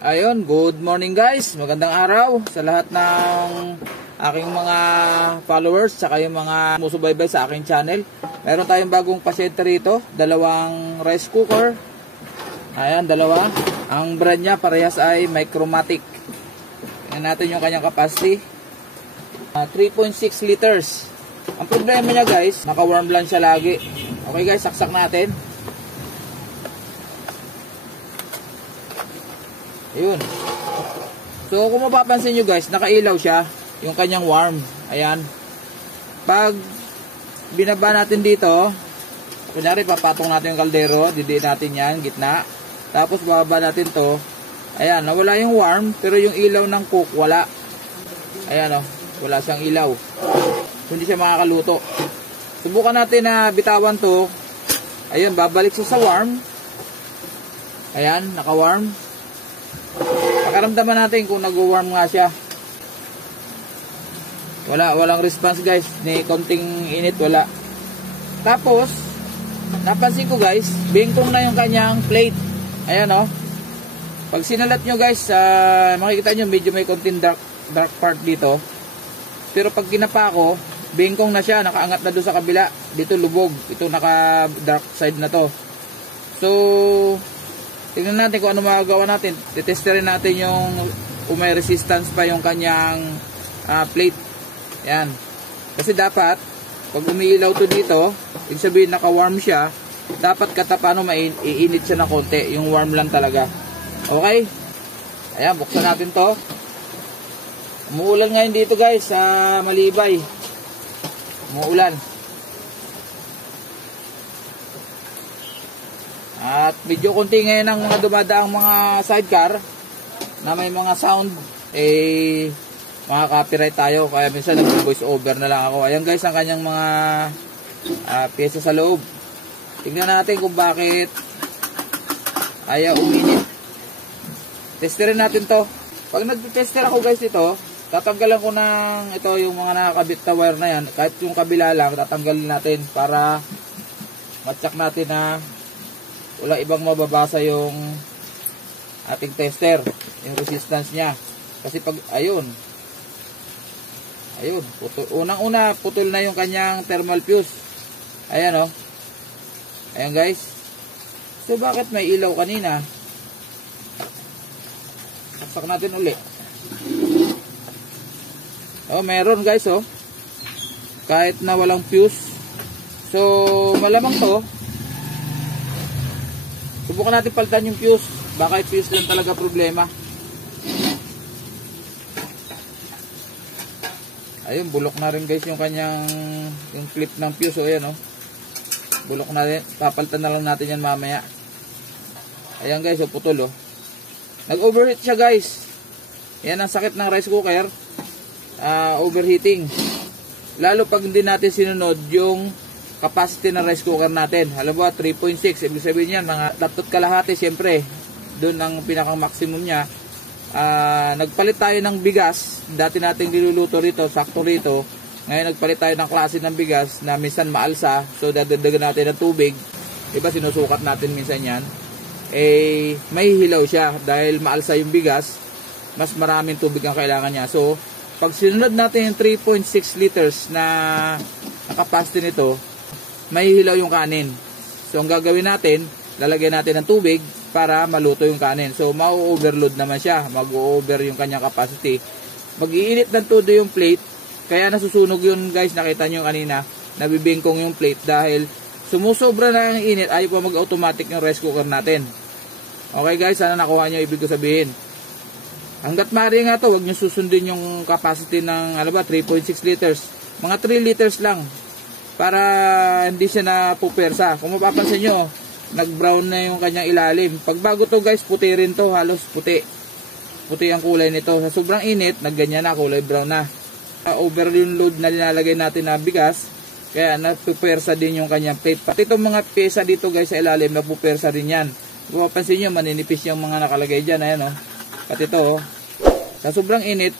Ayun, good morning guys. Magandang araw sa lahat ng aking mga followers saka yung mga sumusubaybay sa aking channel. Meron tayong bagong pasyente rito, dalawang rice cooker. Ayan, dalawa. Ang brand niya parehas ay Micromatic. Tingnan natin yung kanyang capacity. 3.6 liters. Ang problema niya guys, naka-warm lang siya lagi. Okay guys, saksak natin. Ayun. So kung mapapansin nyo guys, nakailaw siya yung kanyang warm. Ayan. Pag binaba natin dito, kunyari papatong natin yung kaldero, didiin natin yan, gitna. Tapos bababa natin to. Ayan, nawala yung warm, pero yung ilaw ng cook wala. Ayan o, wala siyang ilaw. Hindi siya makakaluto. Subukan natin na bitawan to. Ayun, babalik siya sa warm. Ayan, naka-warm. Pakaramdaman natin kung nag-warm nga siya. Walang response guys. Ni konting init, wala. Tapos, napansin ko guys, bingkong na yung kanyang plate. Ayan o. Pag sinalat nyo guys, makikita nyo medyo may konting dark part dito. Pero pag kinapa ko, bingkong na siya, nakaangat na doon sa kabila. Dito lubog. Ito naka dark side na to. So, tingnan natin kung ano magagawa natin. Titesterin natin yung kung may resistance pa yung kanyang plate. Yan. Kasi dapat, pag umiilaw to dito, ibig sabihin naka-warm siya, dapat katapano maiinit siya na konti. Yung warm lang talaga. Okay? Ayan, buksan natin to. Umuulan ngayon dito guys sa Malibay. Umuulan. At medyo konti ngayon ang mga dumadaang mga sidecar na may mga sound, mga copyright tayo. Kaya minsan nag-voice over na lang ako. Ayan guys ang kanyang mga pyesa sa loob. Tingnan natin kung bakit ayaw uminit. Testerin natin to. Pag nag-tester ako guys ito, tatanggalan ko ng ito yung mga nakakabit na wire na yan. Kahit yung kabila lang, tatanggalin natin para matsak natin na wala ibang mababasa yung ating tester, yung resistance niya. Kasi pag, ayun, unang-una, putol na yung kanyang thermal fuse. Ayan o. Ayan guys. So, bakit may ilaw kanina? Saksak natin uli. Oh, meron guys oh. Kahit na walang fuse. So, malamang to. Subukan natin palitan yung fuse. Baka yung fuse lang talaga problema. Ayun, bulok na rin guys yung kanyang yung clip ng fuse. O ayan o. Bulok na rin. Papalitan na lang natin yan mamaya. Ayan guys, o putol o. Nag-overheat siya guys. Yan ang sakit ng rice cooker. Overheating. Lalo pag hindi natin sinunod yung capacity ng rice cooker natin. Alam mo, 3.6. Ibig sabihin yan, mga 3 kalahati, siyempre. Doon ang pinakang maximum niya. Nagpalit tayo ng bigas. Dati nating niluluto rito, sakto rito. Ngayon, nagpalit tayo ng klase ng bigas na minsan maalsa. So, dadagdagan natin ng tubig. Diba, sinusukat natin minsan yan. May hilaw siya. Dahil maalsa yung bigas, mas maraming tubig ang kailangan niya. So, pag sinunod natin yung 3.6 liters na capacity nito, may hilaw yung kanin. So, ang gagawin natin, lalagyan natin ng tubig para maluto yung kanin. So, mau-overload naman siya. Mag-over yung kanyang capacity. Mag-iinit ng todo yung plate. Kaya nasusunog yun guys. Nakita nyo kanina, nabibingkong yung plate dahil sumusobra na ang init. Ayaw pa mag-automatic yung rice cooker natin. Okay guys, sana nakuha nyo ibig ko sabihin. Hanggat maaari nga to, huwag nyo susundin yung capacity ng 3.6 liters. Mga 3 liters lang. Para hindi siya napupersa. Kung mapapansin nyo, nag-brown na yung kanyang ilalim. Pag bago to guys, puti rin to. Halos puti. Puti ang kulay nito. Sa sobrang init, nagganyan na, kulay brown na. Over yung load na nilalagay natin na bigas. Kaya napupersa din yung kanyang plate. Pati itong mga pyesa dito guys sa ilalim, napupersa din yan. Kung mapapansin nyo, maninipis yung mga nakalagay dyan. Ayan o. Pati ito o. Sa sobrang init,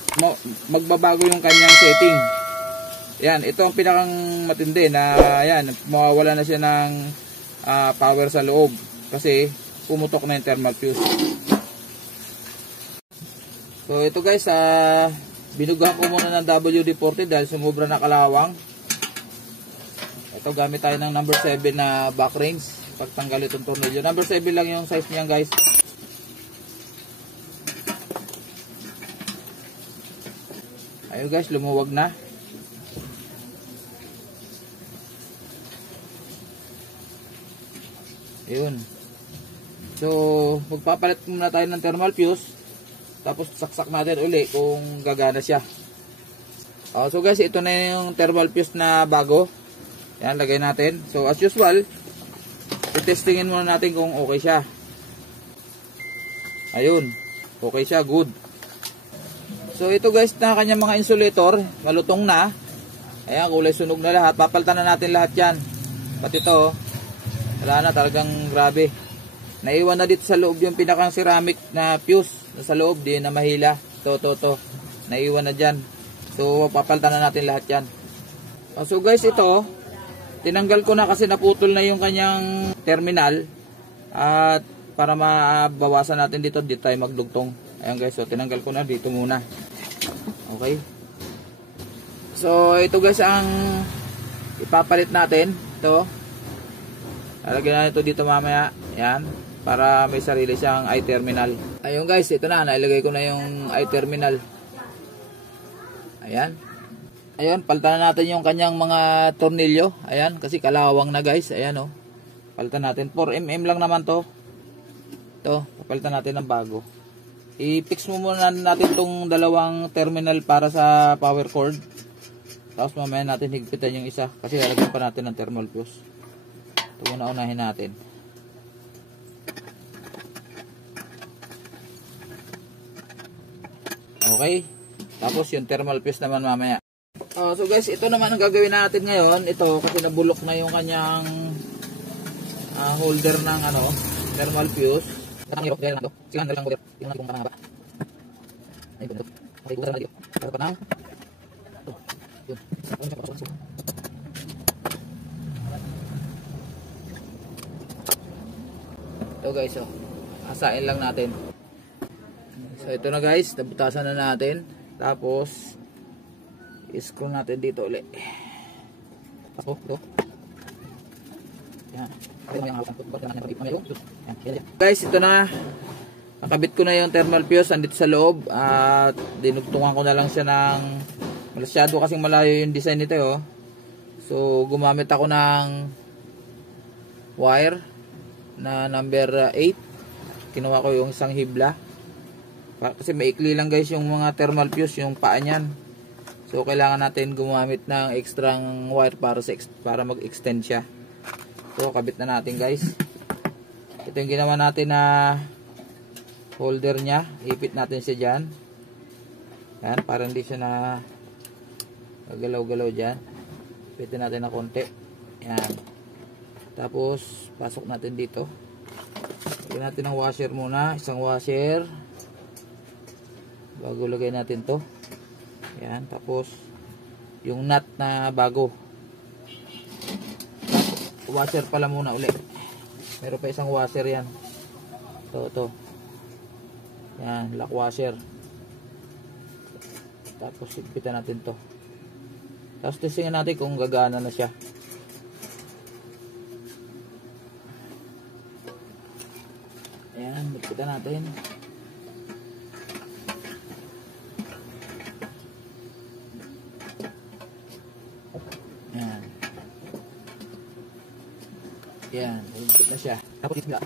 magbabago yung kanyang setting. Yan, ito ang pinakang matindi na yan, mawawala na siya ng power sa loob kasi pumutok na yung thermal fuse. So ito guys, binugahan ko muna ng WD-40 dahil sumobra na kalawang. Ito gamit tayo ng number 7 na back rings pagtanggal itong tornilyo. Number 7 lang yung size niyan guys. Ayun guys, lumuwag na. Ayun. So magpapalit muna tayo ng thermal fuse, tapos saksak natin uli kung gagana siya. So guys, ito na yung thermal fuse na bago. Yan, lagay natin. So as usual, i-testingin muna natin kung okay siya. Ayun, okay siya, good. So ito guys, na kanyang mga insulator, malutong na. Ayan, kulay sunog na lahat. Papalitan na natin lahat yan. Pati ito, wala na, talagang grabe. Naiwan na dito sa loob yung pinakang ceramic na fuse. Sa loob, di na mahila. To. Naiwan na dyan. So papalitan na natin lahat yan. So guys, ito, tinanggal ko na kasi naputol na yung kanyang terminal. At para mabawasan natin dito tayo magdugtong. Ayan guys, so tinanggal ko na dito muna. Okay. So ito guys ang ipapalit natin. Ito. Lalagyan na ito dito mamaya. Ayan. Para may sarili siyang i-terminal. Ayun guys, ito na. Nailagay ko na yung i-terminal. Ayan. Ayun, palitan na natin yung kanyang mga tornilyo. Ayan, kasi kalawang na guys. Ayan o. Palitan natin. 4mm lang naman to. Ito, papalitan natin ng bago. I-fix mo muna natin tong dalawang terminal para sa power cord. Tapos mamaya natin higpitan yung isa. Kasi lalagyan pa natin ng thermal fuse. Ito muna unahin natin. Okay. Tapos yung thermal fuse naman mamaya. So guys, ito naman ang gagawin natin ngayon. Ito kasi nabulok na yung kanyang holder ng thermal fuse. Ito guys, asain lang natin. So ito na guys, nabutasan na natin. Tapos i-screw natin dito ulit. Ito. Yan. Guys, ito na. Nakabit ko na yung thermal fuse andito sa loob at dinugtungan ko na lang siya ng masyado kasing malayo yung design nito So gumamit ako ng wire na number 8. Kinuha ko yung isang hibla. Kasi maikli lang guys yung mga thermal fuse, yung paa niyan. So kailangan natin gumamit ng extra wire para mag-extend siya. So kabit na natin guys. Ito yung ginawa natin na holder niya. Ipit natin siya dyan. Yan, para hindi siya na galaw-galaw dyan. Ipitin natin na konti. Yan. Tapos pasok natin dito. Lagyan natin ng washer muna. Isang washer. Bago lagay natin to. Yan, tapos yung nut na bago. Washer pala muna uli. Meron pa isang washer yan. Ito. Yan, lock washer. Tapos higpitan natin to. Tapos testingin natin kung gagana na siya. Ayan, higpitan natin. Yan, higpit na siya. Tapos higpit na.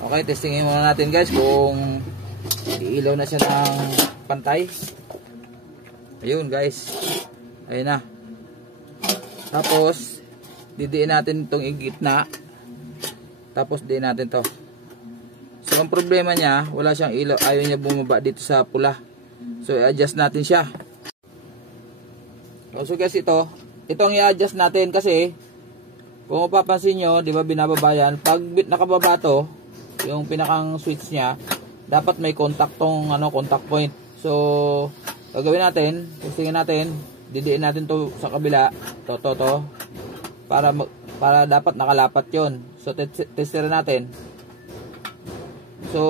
Okay, testingin muna natin guys kung iilaw na siya ng pantay. Ayun guys. Ayun na. Tapos didiin natin itong gitna. Tapos diin natin to. So ang problema niya, wala siyang ilaw, ayaw niya bumaba dito sa pula. So i-adjust natin siya. So guys, ito ang i-adjust natin kasi kung mapapansin nyo, di ba binababa yan, pag nakababa to, yung pinakang switch niya, dapat may contact tong contact point. So gagawin natin, testingin natin, didiin natin to sa kabila, to. para dapat nakalapat 'yon. So testerin natin. So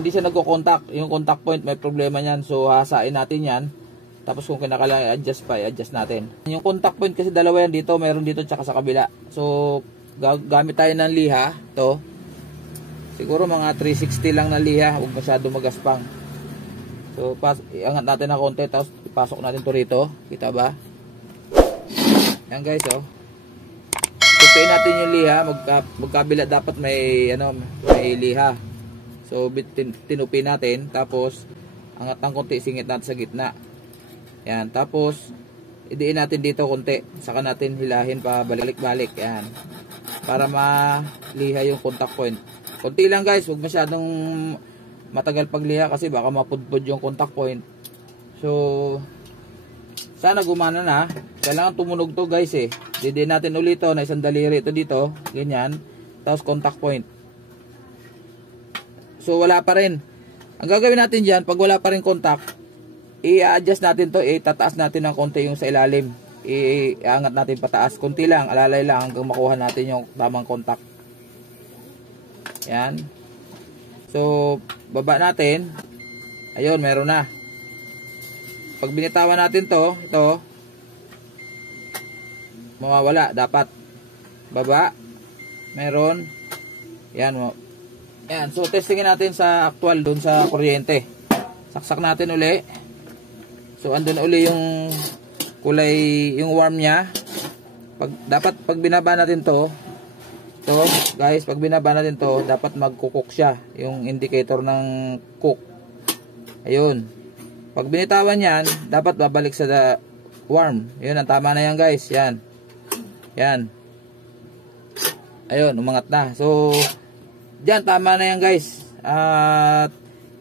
hindi siya nagko-contact, yung contact point may problema niyan. So hasain natin 'yan. Tapos kung kinakailangan i-adjust pa, i-adjust natin. Yung contact point kasi dalawa yan dito, mayroon dito tsaka sa kabila. So gamit tayo ng liha, to. Siguro mga 360 lang na liha, huwag masyado magaspang. So iangat natin na konti, tapos ipasok natin to rito. Kita ba? Yan guys, oh. Tupiin natin yung liha, magkabila dapat may may liha. So tinupi natin, tapos angat ng konti, singit natin sa gitna. Yan, tapos idiin natin dito konti, saka natin hilahin pa balik-balik. Yan, para maliha yung contact point. Konti lang guys, huwag masyadong matagal pagliha kasi baka mapudpud yung contact point. So sana gumana na. Kailangan tumunog to guys eh. Didiin natin ulit to na isang daliri ito dito, ganyan, tapos contact point. So wala pa rin. Ang gagawin natin dyan, pag wala pa rin contact, i-adjust natin to, itataas natin ng konti yung sa ilalim. Iangat natin pataas, konti lang, alalay lang hanggang makuha natin yung tamang contact. Yan. So baba natin. Ayun, meron na. Pag binitawan natin to, ito mawawala dapat. Baba, meron. Yan mo. Yan, so testingin natin sa actual doon sa kuryente. Saksak natin uli. So andun uli yung kulay, yung warm niya. Dapat pag binaba natin to guys, pag binaba natin to, dapat magkukok siya, yung indicator ng cook. Ayun. Pag binitawan yan, dapat babalik sa warm. Yun, ang tama na yan guys. Yan. Yan. Ayun, umangat na. So dyan, tama na yan guys. At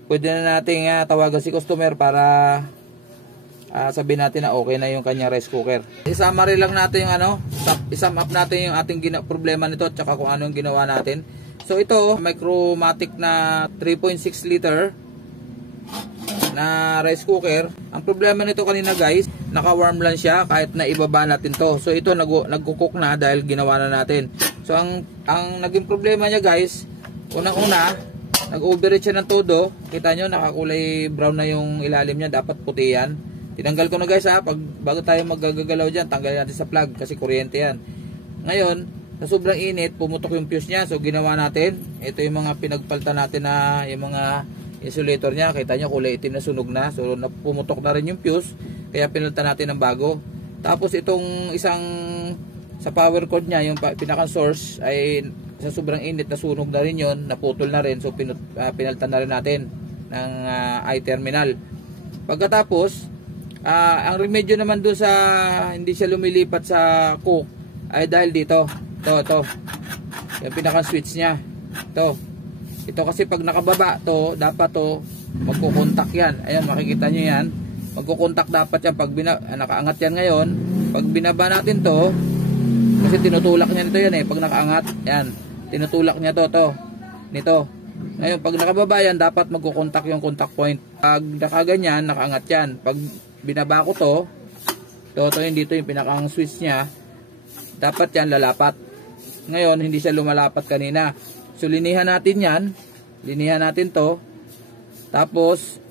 pwede na nating tawagan si customer para sabihin natin na okay na yung kanyang rice cooker. I-summary lang natin yung i-sum up natin yung ating problema nito at saka kung ano yung ginawa natin. So ito, Micromatic na 3.6 liter na rice cooker. Ang problema nito kanina guys, naka-warm lang siya kahit na ibaba natin to. So ito nagko-cook na dahil ginawa na natin. So ang naging problema niya guys, unang-una, nag-overheat siya ng todo. Kita nyo, nakakulay brown na yung ilalim niya, dapat puti yan. Tinanggal ko na guys bago tayo magagalaw dyan, tanggalin natin sa plug kasi kuryente yan. Ngayon, sa sobrang init, pumutok yung fuse niya. So ginawa natin, ito yung mga pinagpalta natin na yung mga insulator niya. Kita nyo, kulay itim na sunog na. So pumutok na rin yung fuse, kaya pinalta natin ng bago. Tapos itong isang sa power cord niya, yung pinaka source, ay sa sobrang init na sunog na rin yun, naputol na rin. So pinalta na rin natin ng i-terminal. Pagkatapos, ang remedyo naman doon sa hindi siya lumilipat sa cook ay dahil dito. Ito. Yung pinaka switch niya. Ito kasi pag nakababa to, dapat to magko-contact yan. Ayan, makikita nyo yan. Magko-contact dapat yan pag nakaangat yan ngayon. Pag binaba natin to, kasi tinutulak niya nito yan eh. Pag nakaangat, yan. Tinutulak niya to. Nito. Ngayon, pag nakababa yan, dapat magko-contact yung contact point. Pag nakaganyan, nakaangat yan. Pag binaba ko to yun dito yung pinakang switch niya, dapat yan lalapat. Ngayon hindi siya lumalapat kanina, so linihan natin yan, linihan natin to. Tapos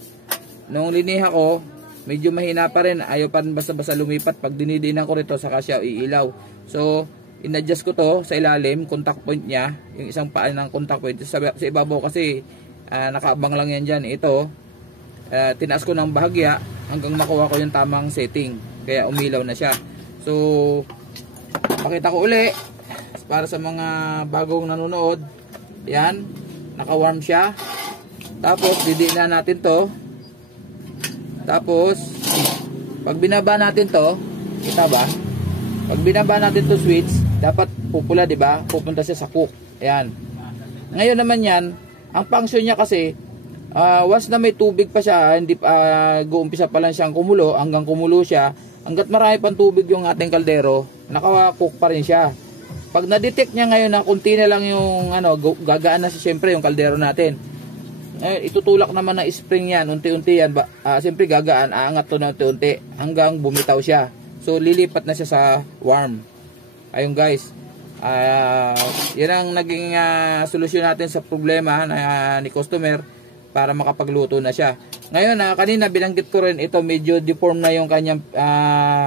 nung liniha ko, medyo mahina pa rin, ayaw pa rin basta-basta lumipat. Pag dinidinan ko rito, saka siya iilaw. So in-adjust ko to sa ilalim, contact point niya, yung isang paa ng contact point sa ibabaw kasi nakaabang lang yan dyan. Ito tinaas ko ng bahagya hanggang makuha ko yung tamang setting, kaya umilaw na siya. So pakita ko uli para sa mga bagong nanonood. Yan, naka-warm siya. Tapos didiin na natin to. Tapos pag binaba natin to, kita ba? Pag binaba natin to switch, dapat pupula, di ba? Pupunta siya sa cook. Ayan. Ngayon naman yan, ang function niya kasi, once na may tubig pa siya, hindi guumpisa pa lang siyang kumulo, hanggang kumulo siya, hanggat marami pang tubig yung ating kaldero, naka-cook pa rin siya. Pag na-detect niya ngayon na kunti na lang yung gagaan na siyempre yung kaldero natin. Itutulak naman ng spring yan, unti-unti yan, siyempre gagaan, aangat to na unti-unti hanggang bumitaw siya. So lilipat na siya sa warm. Ayun guys, yan ang naging solusyon natin sa problema ni customer para makapagluto na siya. Ngayon, kanina binanggit ko rin ito, medyo deform na yung kanyang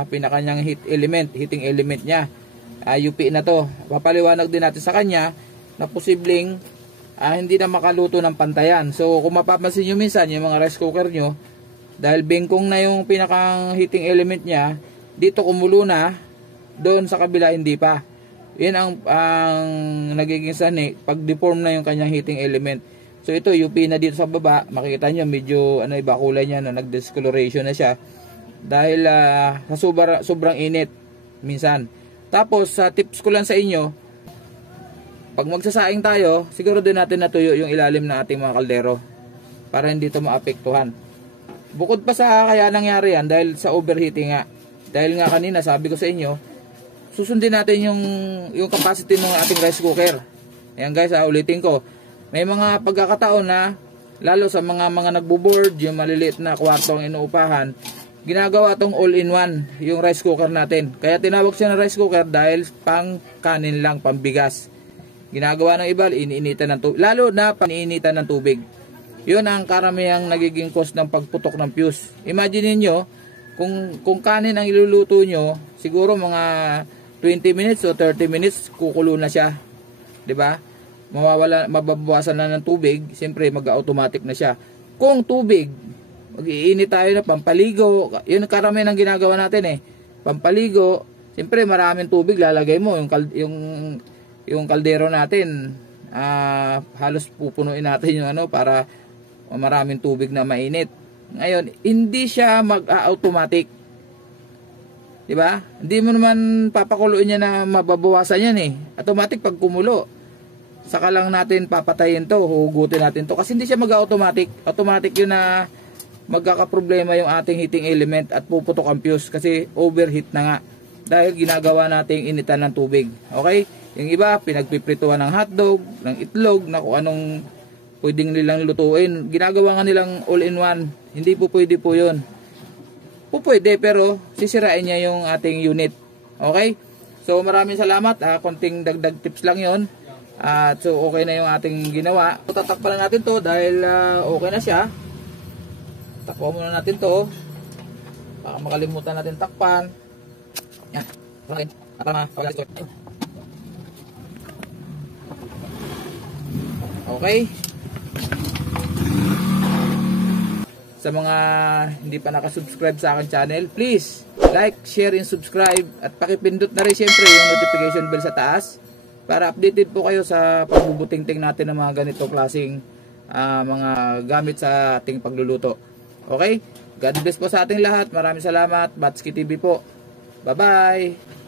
pinakanyang heating element niya. UP na to. Papaliwanag din natin sa kanya na posibleng hindi na makaluto ng pantayan. So kung mapapansin nyo minsan yung mga rice cooker nyo, dahil bengkong na yung pinakang heating element niya, dito kumulo na, doon sa kabila hindi pa. Yan ang nagiging sani pag deform na yung kanyang heating element. So ito UP na dito sa baba, makikita nyo medyo iba kulay niya, nag-discoloration na siya dahil sa sobrang init minsan. Tapos sa tips ko lang sa inyo, pag magsasaing tayo, siguro din natin natuyo yung ilalim ng ating mga kaldero para hindi ito maapektuhan. Bukod pa sa kaya nangyari yan dahil sa overheating nga. Dahil nga kanina sabi ko sa inyo, susundin natin yung capacity ng ating rice cooker. Ayan guys, ulitin ko. May mga pagkakataon na lalo sa mga nagbo-board, yung maliliit na kwarto ang inuupahan, ginagawa tong all-in-one yung rice cooker natin. Kaya tinawag siya ng rice cooker dahil pang kanin lang, pambigas. Ginagawa ng iba, iniinitan ng tubig. Lalo na paniinitan ng tubig. Yun ang karamihang nagiging cause ng pagputok ng fuse. Imagine niyo kung kanin ang iluluto nyo, siguro mga 20 minutes o 30 minutes kukulo na siya. 'Di ba? Mababawasan na ng tubig, siyempre mag-automatic na siya. Kung tubig, mag-iinit tayo na pampaligo. Yun karamihan ang ginagawa natin Pampaligo, siyempre maraming tubig lalagay mo yung kaldero natin. Halos pupunuin natin yung para maraming tubig na mainit. Ngayon, hindi siya mag-automatic. 'Di ba? Hindi mo naman papakuluin niya na mababawasan yan Automatic pag kumulo. Saka lang natin papatayin 'to, hugutin natin 'to kasi hindi siya mag-automatic. Automatic 'yun na magkakaproblema yung ating heating element at puputok ang fuse kasi overheat na nga dahil ginagawa nating initan ng tubig. Okay? Yung iba, pinagpiprituhan ng hotdog, ng itlog, na kung anong pwedeng nilang lutuin. Ginagawa nga nilang all-in-one. Hindi po pwede po yun. Pwede pero sisirain niya yung ating unit. Okay? So maraming salamat. Konting dagdag tips lang yon. So okay na yung ating ginawa. Tatakpan na natin to dahil okay na siya. Takpan muna natin to. Baka makalimutan natin takpan. Yan. Okay. Sa mga hindi pa nakasubscribe sa akin channel, please like, share, and subscribe. At pakipindot na rin syempre yung notification bell sa taas para updated po kayo sa pagbubuting-ting natin ng mga ganito klaseng mga gamit sa ating pagluluto. Okay? God bless po sa ating lahat. Maraming salamat. Batski TV po. Bye-bye!